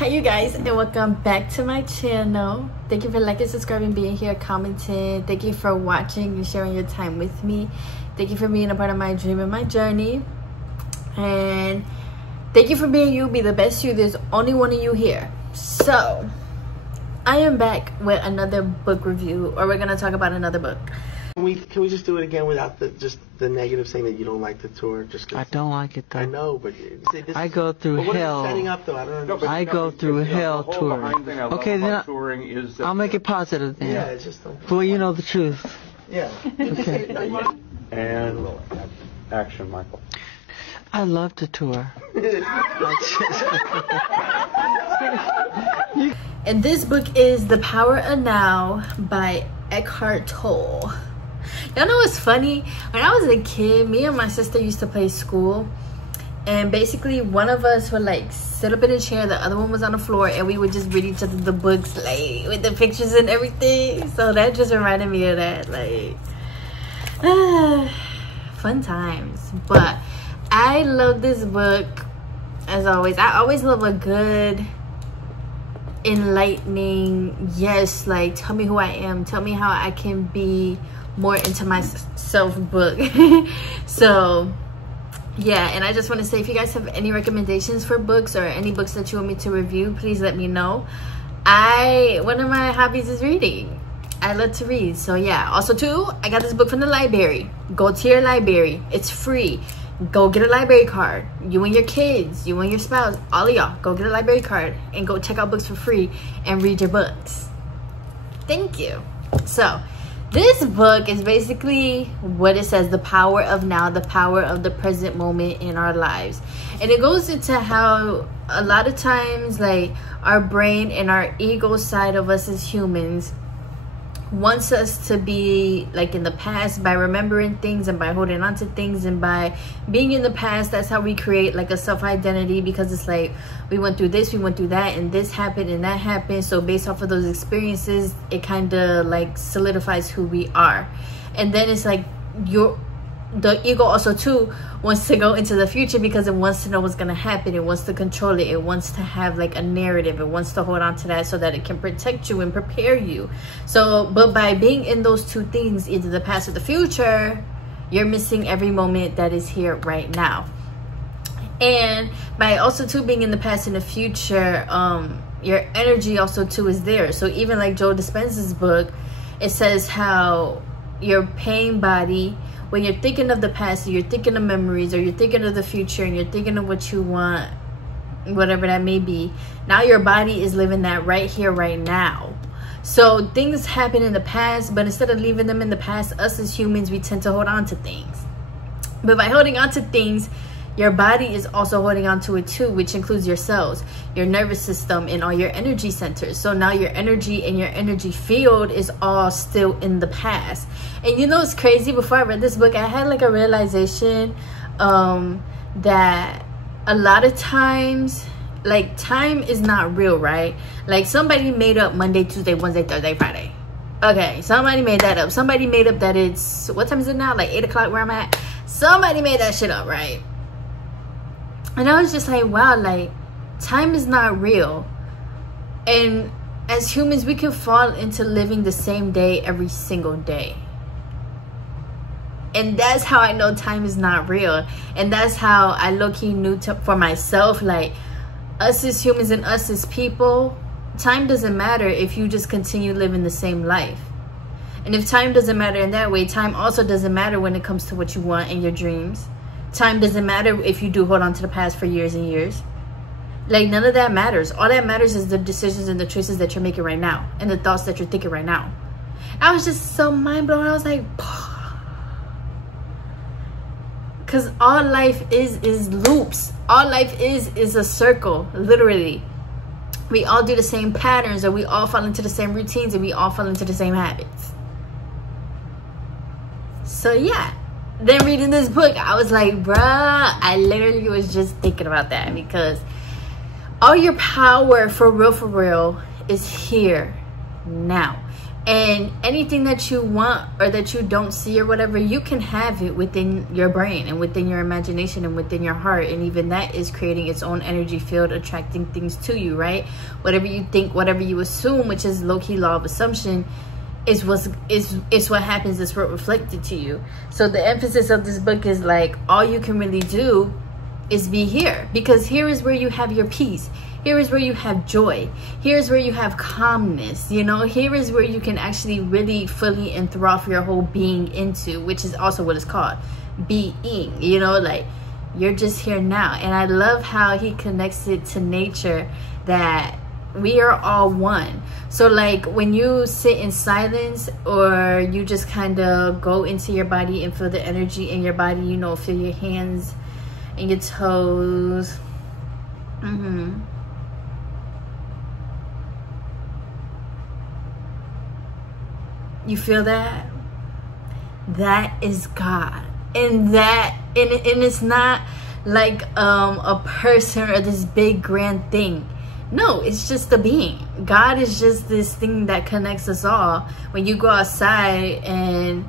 Hi you guys, and welcome back to my channel. Thank you for liking, subscribing, being here, commenting. Thank you for watching and sharing your time with me. Thank you for being a part of my dream and my journey. And thank you for being you. Be the best you. There's only one of you here. So I am back with another book review, or we're gonna talk about another book. Can we just do it again without the negative, saying that you don't like the tour? I don't like it though. I know, but I go through hell. Setting up though, I don't know. I go through hell touring. Okay, then I'll make it positive then. Yeah, it's just. Well, you know the truth. Yeah. Okay. And action, Michael. I love to tour. And this book is The Power of Now by Eckhart Tolle. Y'all know what's funny? When I was a kid, me and my sister used to play school, and basically one of us would like sit up in a chair, the other one was on the floor, and we would just read each other the books, like with the pictures and everything. So that just reminded me of that, like fun times. But I love this book as always. I always love a good enlightening, yes, like tell me who I am, tell me how I can be more into myself book. So yeah, and I just want to say, if you guys have any recommendations for books or any books that you want me to review, please let me know. One of my hobbies is reading. I love to read. So yeah, also too, I got this book from the library. Go to your library, it's free. Go get a library card. You and your kids, you and your spouse, all of y'all, go get a library card and go check out books for free and read your books. Thank you. So this book is basically what it says: the power of now, the power of the present moment in our lives. And it goes into how a lot of times, like, our brain and our ego side of us as humans wants us to be like in the past by remembering things and by holding on to things, and by being in the past, that's how we create like a self-identity, because it's like we went through this, we went through that, and this happened and that happened. So based off of those experiences, it kind of like solidifies who we are. And then it's like the ego also too wants to go into the future, because it wants to know what's going to happen. It wants to control it. It wants to have like a narrative. It wants to hold on to that so that it can protect you and prepare you. So, but by being in those two things, either the past or the future, you're missing every moment that is here right now. And by also too being in the past and the future, your energy also too is there. So even like Joe Dispenza's book, it says how your pain body, when you're thinking of the past, or you're thinking of memories, or you're thinking of the future, and you're thinking of what you want, whatever that may be, now your body is living that right here, right now. So things happen in the past, but instead of leaving them in the past, us as humans, we tend to hold on to things. But by holding on to things, your body is also holding on to it too, which includes your cells, your nervous system, and all your energy centers. So now your energy and your energy field is all still in the past. And you know, it's crazy. Before I read this book, I had like a realization that a lot of times, like, time is not real, right? Like, somebody made up Monday, Tuesday, Wednesday, Thursday, Friday. Okay, somebody made that up. Somebody made up that it's, what time is it now? Like 8 o'clock where I'm at. Somebody made that shit up, right? And I was just like, wow, like, time is not real. And as humans, we can fall into living the same day every single day. And that's how I know time is not real. And that's how I low-key knew for myself, like, us as humans and us as people, time doesn't matter if you just continue living the same life. And if time doesn't matter in that way, time also doesn't matter when it comes to what you want in your dreams. Time doesn't matter if you do hold on to the past for years and years. Like, none of that matters. All that matters is the decisions and the choices that you're making right now, and the thoughts that you're thinking right now. I was just so mind blown. I was like, because all life is loops. All life is a circle, literally. We all do the same patterns, or we all fall into the same routines, and we all fall into the same habits. So yeah. Then reading this book, I was like, bruh, I literally was just thinking about that, because all your power for real is here now. And anything that you want or that you don't see or whatever, you can have it within your brain and within your imagination and within your heart. And even that is creating its own energy field, attracting things to you, right? Whatever you think, whatever you assume, which is low-key law of assumption, is what happens, is what reflected to you. So the emphasis of this book is like, all you can really do is be here, because here is where you have your peace. Here is where you have joy. Here's where you have calmness, you know. Here is where you can actually really fully enthrall your whole being into, which is also what it's called, being, you know, like you're just here now. And I love how he connects it to nature, that we are all one. So like when you sit in silence, or you just kind of go into your body and feel the energy in your body, you know, feel your hands and your toes. You feel that? That is God. And it's not like a person or this big grand thing. No, it's just a being. God is just this thing that connects us all. When you go outside, and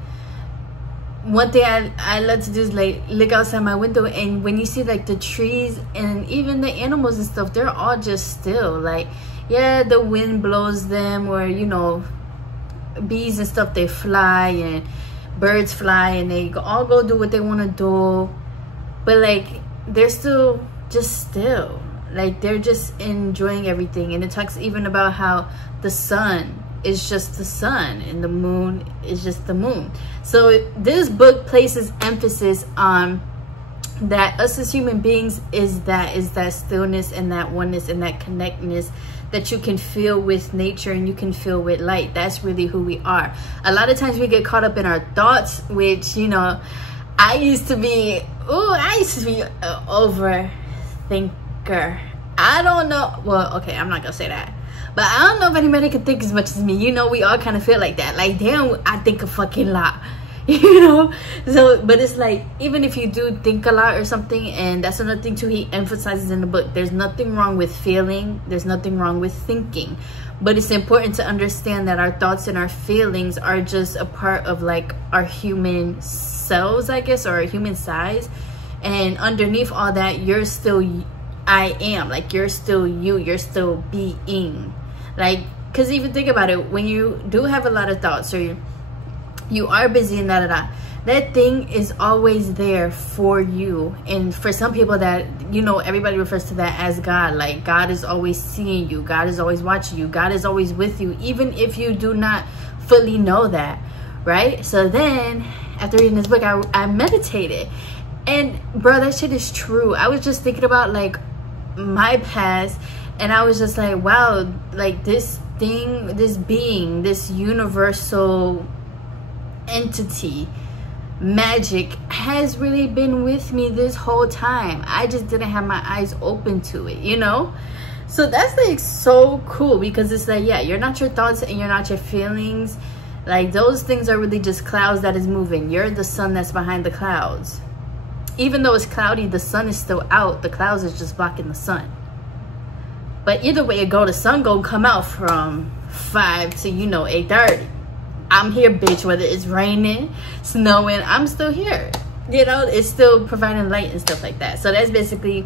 one thing I love to do is like look outside my window, and when you see like the trees and even the animals and stuff, they're all just still. Like, yeah, the wind blows them, or you know, bees and stuff, they fly, and birds fly, and they all go do what they want to do, but like they're still just still, like they're just enjoying everything. And it talks even about how the sun is just the sun and the moon is just the moon. So this book places emphasis on that us as human beings is that stillness and that oneness and that connectedness that you can feel with nature and you can feel with light. That's really who we are. A lot of times we get caught up in our thoughts, which, you know, I used to be an overthinker. I don't know, well, okay, I'm not gonna say that, but I don't know if anybody can think as much as me. You know, we all kind of feel like that, like, damn, I think a fucking lot. You know, so but it's like, even if you do think a lot or something, and that's another thing too he emphasizes in the book, there's nothing wrong with feeling, there's nothing wrong with thinking, but it's important to understand that our thoughts and our feelings are just a part of like our human selves, I guess, or our human size. And underneath all that, you're still I am, like you're still you, you're still being, like, because even think about it, when you do have a lot of thoughts, or you are busy and that thing is always there for you. And for some people, that, you know, everybody refers to that as God. Like, God is always seeing you, God is always watching you, God is always with you, even if you do not fully know that, right? So then after reading this book, I meditated, and bro, that shit is true. I was just thinking about like my past, and I was just like, wow, like this thing, this being, this universal entity, magic, has really been with me this whole time. I just didn't have my eyes open to it, you know? So that's like so cool, because it's like, yeah, you're not your thoughts and you're not your feelings. Like, those things are really just clouds that is moving. You're the sun that's behind the clouds. Even though it's cloudy, the sun is still out, the clouds is just blocking the sun. But either way it go, the sun gonna come out from 5 to, you know, 8:30. I'm here, bitch. Whether it's raining, snowing, I'm still here. You know, it's still providing light and stuff like that. So that's basically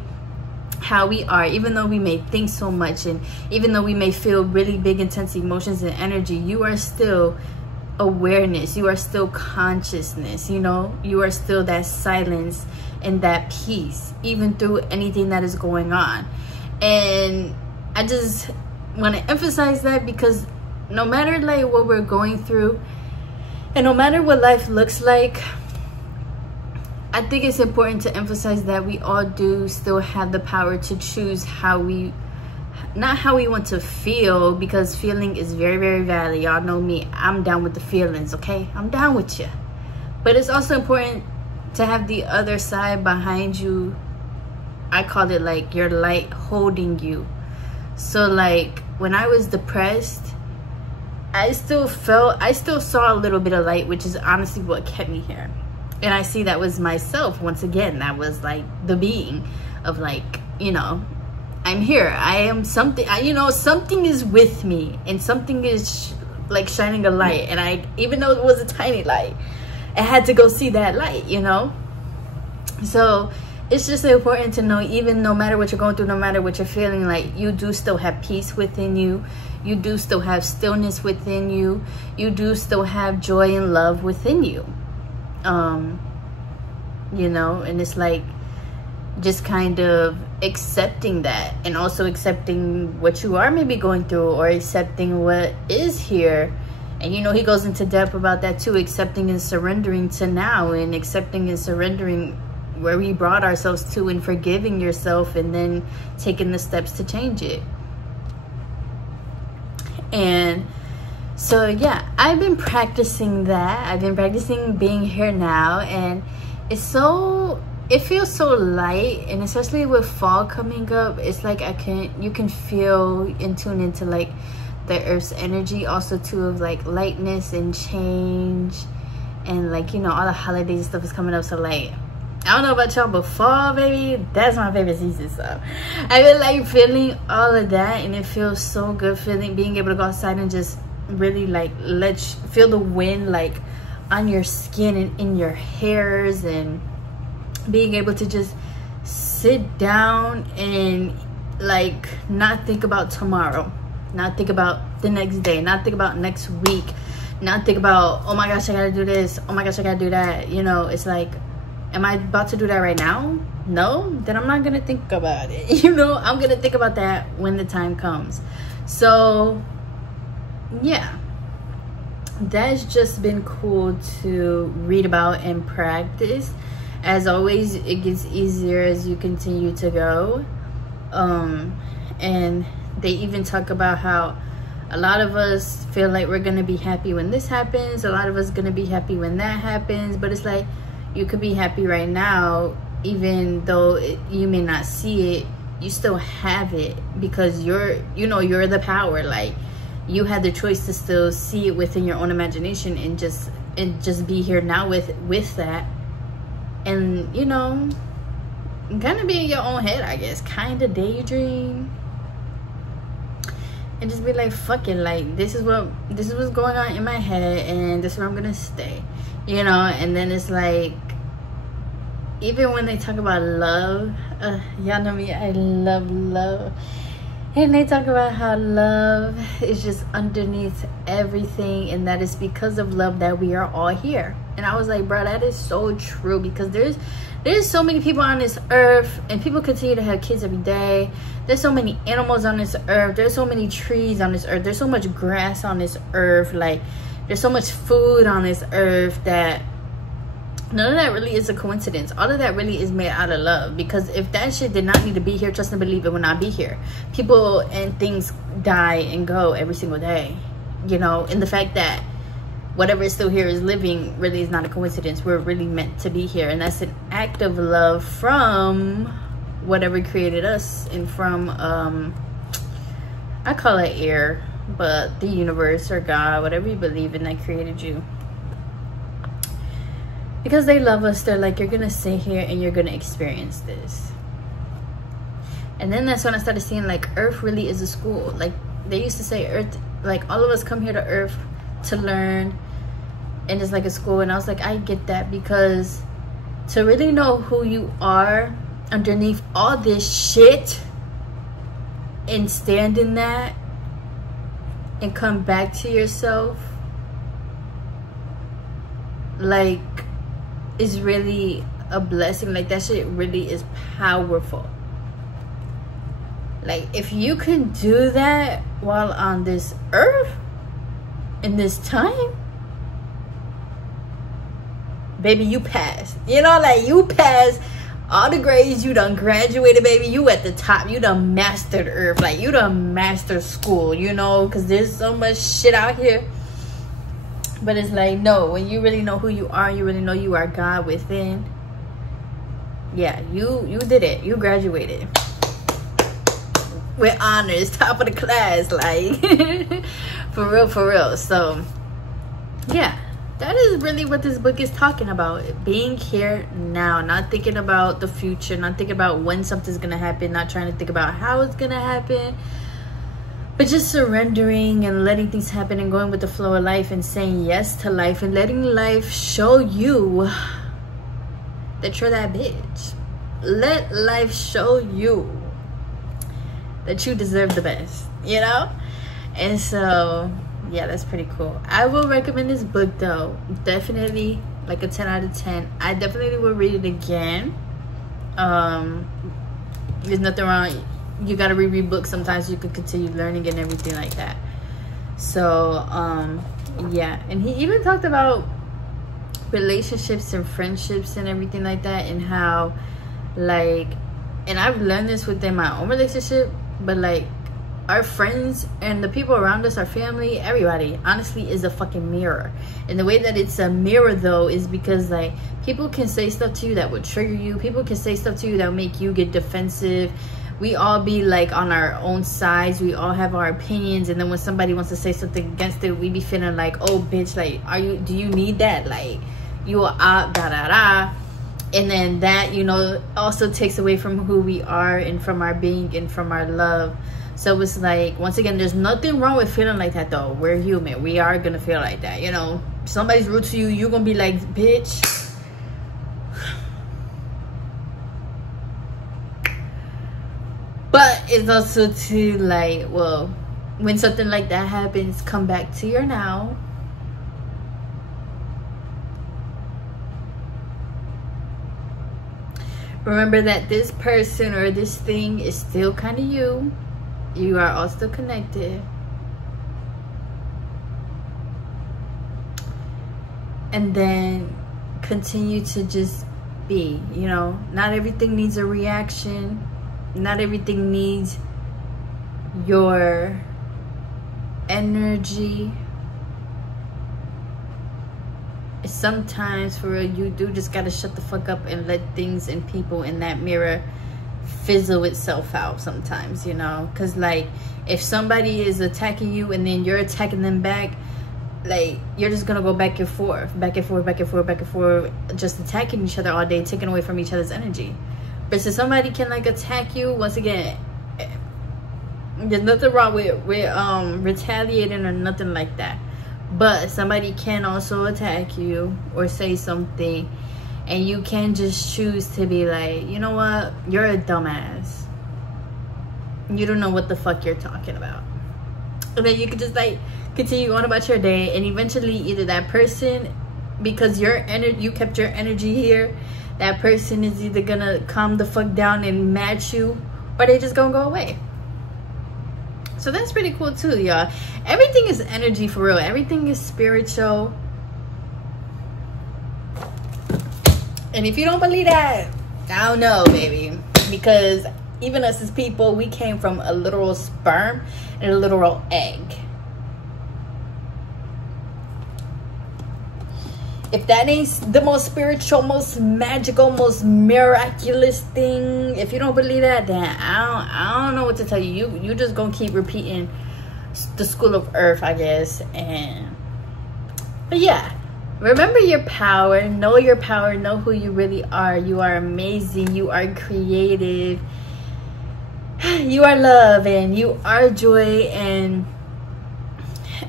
how we are. Even though we may think so much, and even though we may feel really big, intense emotions and energy, you are still awareness. You are still consciousness. You know, you are still that silence and that peace, even through anything that is going on. And I just want to emphasize that, because no matter like what we're going through, and no matter what life looks like, I think it's important to emphasize that we all do still have the power to choose how we, not how we want to feel, because feeling is very, very valid. Y'all know me, I'm down with the feelings, okay? I'm down with you. But it's also important to have the other side behind you. I call it like your light holding you. So like when I was depressed, I still saw a little bit of light, which is honestly what kept me here. And I see that was myself once again. That was like the being of like, you know, I'm here, I am something, you know, something is with me, and something is like shining a light, and I, even though it was a tiny light, I had to go see that light, you know. So it's just important to know, even no matter what you're going through, no matter what you're feeling, like, you do still have peace within you. You do still have stillness within you. You do still have joy and love within you. You know, and it's like just kind of accepting that, and also accepting what you are maybe going through, or accepting what is here. And, you know, he goes into depth about that too, accepting and surrendering to now, and accepting and surrendering where we brought ourselves to, and forgiving yourself, and then taking the steps to change it. And so, yeah, I've been practicing that. I've been practicing being here now, and it feels so light. And especially with fall coming up, it's like you can feel and tune into like the earth's energy also too, of like lightness and change, and like, you know, all the holidays and stuff is coming up. So like, I don't know about y'all, but fall, baby, that's my favorite season. So I've been like feeling all of that, and it feels so good being able to go outside and just really like feel the wind like on your skin and in your hairs, and being able to just sit down and like not think about tomorrow, not think about the next day, not think about next week, not think about, oh my gosh, I gotta do this, oh my gosh, I gotta do that. You know, it's like, am I about to do that right now? No, then I'm not gonna think about it. You know, I'm gonna think about that when the time comes. So yeah, that's just been cool to read about and practice. As always, it gets easier as you continue to go. And they even talk about how a lot of us feel like we're gonna be happy when this happens, a lot of us gonna be happy when that happens, but it's like, you could be happy right now, even though you may not see it, you still have it, because you're the power. Like, you had the choice to still see it within your own imagination, and just be here now with that. And, you know, kind of be in your own head, I guess, kind of daydream, and just be like, fuck it, like, this is what's going on in my head, and this is where I'm gonna stay, you know. And then it's like, even when they talk about love, y'all know me, I love love, and they talk about how love is just underneath everything, and that is because of love that we are all here. And I was like, bro, that is so true, because there's so many people on this earth, and people continue to have kids every day. There's so many animals on this earth, there's so many trees on this earth, there's so much grass on this earth, like, there's so much food on this earth, that none of that really is a coincidence. All of that really is made out of love, because if that shit did not need to be here, trust and believe it would not be here. People and things die and go every single day, you know. And the fact that whatever is still here is living really is not a coincidence. We're really meant to be here, and that's an act of love from whatever created us, and from I call it air, but the universe or God, whatever you believe in, that created you. Because they love us, they're like, you're gonna stay here and you're gonna experience this. And then that's when I started seeing, like, Earth really is a school. Like, they used to say Earth, like, all of us come here to Earth to learn, and it's like a school. And I was like, I get that, because to really know who you are underneath all this shit, and stand in that, and come back to yourself, like, is really a blessing. Like, that shit really is powerful. Like, if you can do that while on this earth in this time, baby, you passed. You know, like, you passed all the grades, you done graduated, baby. You at the top, you done mastered earth, like, you done mastered school, you know, because there's so much shit out here. But it's like, no, when you really know who you are, you really know you are God within, yeah, you did it. You graduated with honors, top of the class, like, for real. So yeah, that is really what this book is talking about. Being here now, not thinking about the future, not thinking about when something's gonna happen, not trying to think about how it's gonna happen, But just surrendering and letting things happen and going with the flow of life and saying yes to life and letting life show you that you're that bitch. Let life show you that you deserve the best, you know? And so, yeah, that's pretty cool. I will recommend this book though. Definitely like a 10 out of 10. I definitely will read it again. There's nothing wrong. You gotta reread books sometimes. You can continue learning and everything like that. So yeah, and he even talked about relationships and friendships and everything like that, and how like, and I've learned this within my own relationship, but like our friends and the people around us, our family, everybody honestly is a fucking mirror. And the way that it's a mirror though is because like people can say stuff to you that would trigger you. People can say stuff to you that will make you get defensive. We all be like on our own sides. We all have our opinions, and then when somebody wants to say something against it, we be feeling like, oh bitch, like do you need that? Like you are da da da. And then that, you know, also takes away from who we are and from our being and from our love. So it's like, once again, there's nothing wrong with feeling like that though. We're human. We are gonna feel like that, you know. Somebody's rude to you, you're gonna be like, bitch. But it's also to like, well, when something like that happens, come back to your now. Remember that this person or this thing is still kind of you. You are all still connected. And then continue to just be, you know. Not everything needs a reaction. Not everything needs your energy. Sometimes for real, you do just gotta shut the fuck up and let things and people in that mirror fizzle itself out sometimes, you know. Because like if somebody is attacking you and then you're attacking them back, like you're just gonna go back and forth, back and forth, back and forth, back and forth, just attacking each other all day, taking away from each other's energy. But so somebody can like attack you, once again, there's nothing wrong with retaliating or nothing like that. But somebody can also attack you or say something, and you can just choose to be like, you know what, you're a dumbass. You don't know what the fuck you're talking about. And then you can just like continue on about your day, and eventually either that person, because you kept your energy here, that person is either gonna calm the fuck down and match you, or they just gonna go away. So that's pretty cool too, y'all. Everything is energy for real. Everything is spiritual. And if you don't believe that, I don't know, baby. Because even us as people, we came from a literal sperm and a literal egg. If that ain't the most spiritual, most magical, most miraculous thing, if you don't believe that, then I don't know what to tell you. You just gonna keep repeating the school of earth, I guess. But yeah, remember your power. Know your power. Know who you really are. You are amazing. You are creative. You are love, and you are joy, and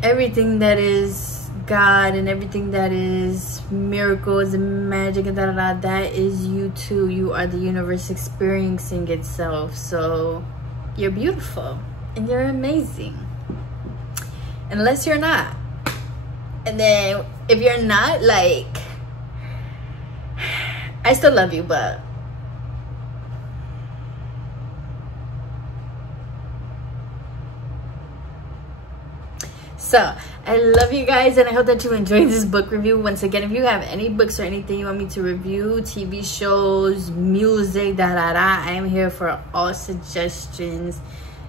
everything that is God and everything that is miracles and magic and that is you too. You are the universe experiencing itself. So you're beautiful and you're amazing, unless you're not. And then if you're not, like, I still love you, but so I love you guys, and I hope that you enjoyed this book review. Once again, if you have any books or anything you want me to review, TV shows, music, I am here for all suggestions,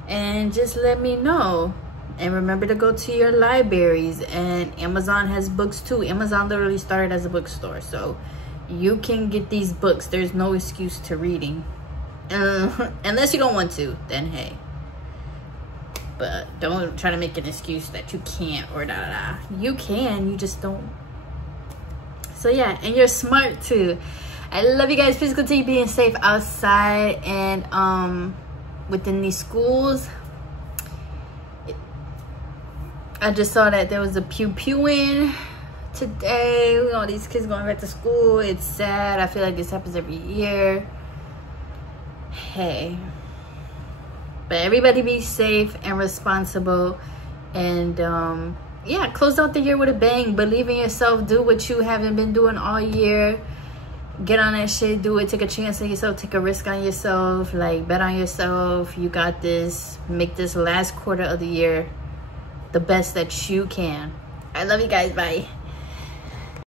and just let me know. And remember to go to your libraries, and Amazon has books too. Amazon literally started as a bookstore, so you can get these books. There's no excuse to reading, unless you don't want to, then hey. But don't try to make an excuse that you can't or You can, you just don't. So yeah, and you're smart too. I love you guys. Please continue being safe outside and within these schools. I just saw that there was a pew-pewing today. All these kids going back to school. It's sad. I feel like this happens every year. Hey. But everybody be safe and responsible. And yeah, close out the year with a bang. Believe in yourself. Do what you haven't been doing all year. Get on that shit. Do it. Take a chance on yourself. Take a risk on yourself. Like, bet on yourself. You got this. Make this last quarter of the year the best that you can. I love you guys. Bye.